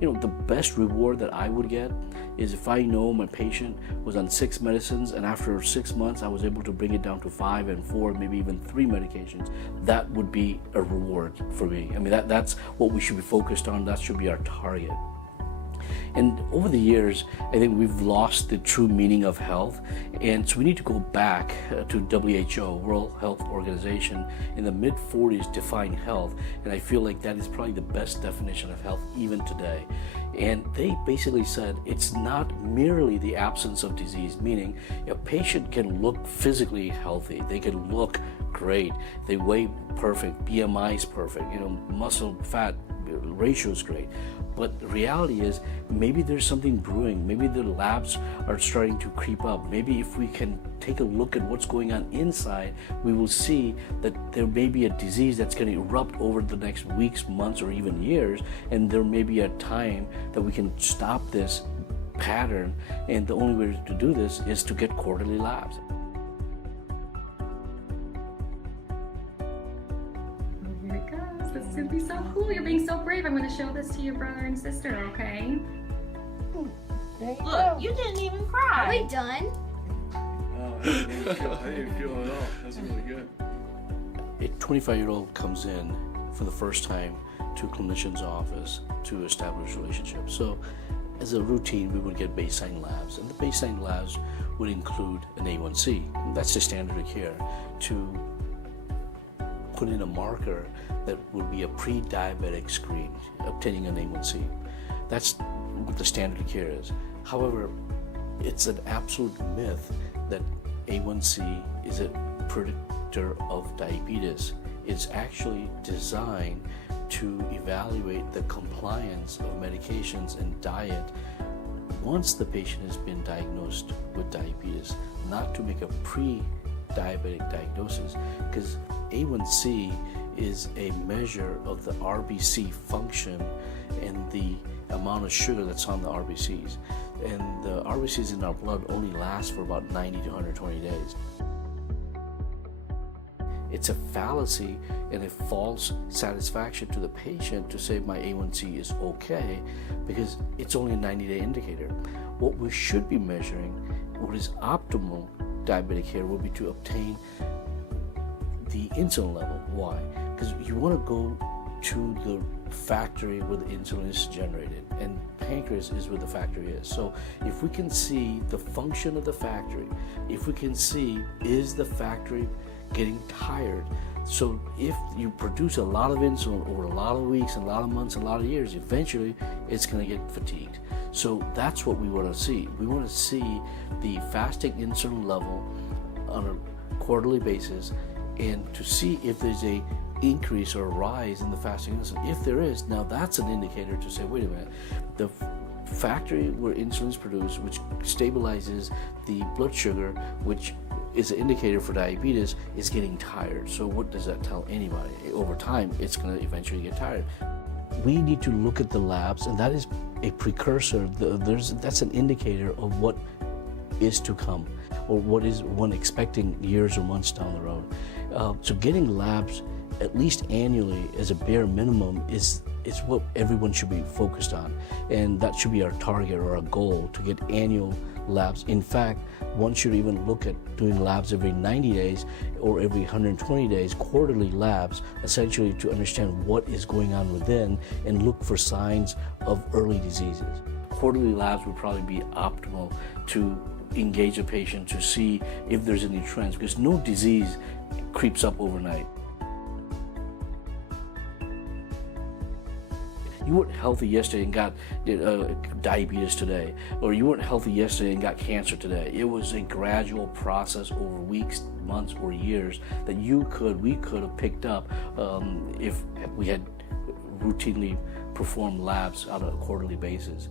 The best reward that I would get is if I know my patient was on 6 medicines and after 6 months I was able to bring it down to 5 and 4, maybe even 3 medications. That would be a reward for me. I mean, that's what we should be focused on. That should be our target. And over the years, I think we've lost the true meaning of health. And so we need to go back to WHO, World Health Organization, in the mid-40s define health. And I feel like that is probably the best definition of health even today. And they basically said it's not merely the absence of disease, meaning a patient can look physically healthy. They can look great. They weigh perfect. BMI is perfect. Muscle fat ratio is great. But the reality is maybe there's something brewing. Maybe the labs are starting to creep up. Maybe if we can take a look at what's going on inside, we will see that there may be a disease that's going to erupt over the next weeks, months, or even years. And there may be a time that we can stop this pattern. And the only way to do this is to get quarterly labs. This is going to be so cool. You're being so brave. I'm going to show this to your brother and sister, okay? Look, you didn't even cry. Are we done? I didn't feel it at all. That's really good. A 25-year-old comes in for the first time to a clinician's office to establish a relationship. So as a routine, we would get baseline labs. And the baseline labs would include an A1C. That's the standard of care to put in a marker that would be a pre-diabetic screen, obtaining an A1C. That's what the standard of care is. However, it's an absolute myth that A1C is a predictor of diabetes. It's actually designed to evaluate the compliance of medications and diet once the patient has been diagnosed with diabetes, not to make a pre-diabetic diagnosis, because A1C is a measure of the RBC function and the amount of sugar that's on the RBCs. And the RBCs in our blood only last for about 90 to 120 days. It's a fallacy and a false satisfaction to the patient to say my A1C is okay because it's only a 90-day indicator. What we should be measuring, what is optimal diabetic care, will be to obtain the insulin level. Why? Because you want to go to the factory where the insulin is generated, and pancreas is where the factory is. So if we can see the function of the factory, if we can see is the factory getting tired, so if you produce a lot of insulin over a lot of weeks, a lot of months, a lot of years, eventually it's going to get fatigued. So that's what we want to see. We want to see the fasting insulin level on a quarterly basis, and to see if there's a increase or a rise in the fasting insulin. If there is, now that's an indicator to say, wait a minute, the factory where insulin is produced, which stabilizes the blood sugar, which is an indicator for diabetes, is getting tired. So what does that tell anybody? Over time, it's going to eventually get tired. We need to look at the labs, and that is a precursor. That's an indicator of what is to come, or what is one expecting years or months down the road. So getting labs at least annually as a bare minimum is what everyone should be focused on, and that should be our target or our goal, to get annual labs. In fact, one should even look at doing labs every 90 days or every 120 days, quarterly labs, essentially to understand what is going on within and look for signs of early diseases. Quarterly labs would probably be optimal to engage a patient to see if there's any trends, because no disease creeps up overnight. You weren't healthy yesterday and got diabetes today, or you weren't healthy yesterday and got cancer today. It was a gradual process over weeks, months, or years that we could have picked up if we had routinely performed labs on a quarterly basis.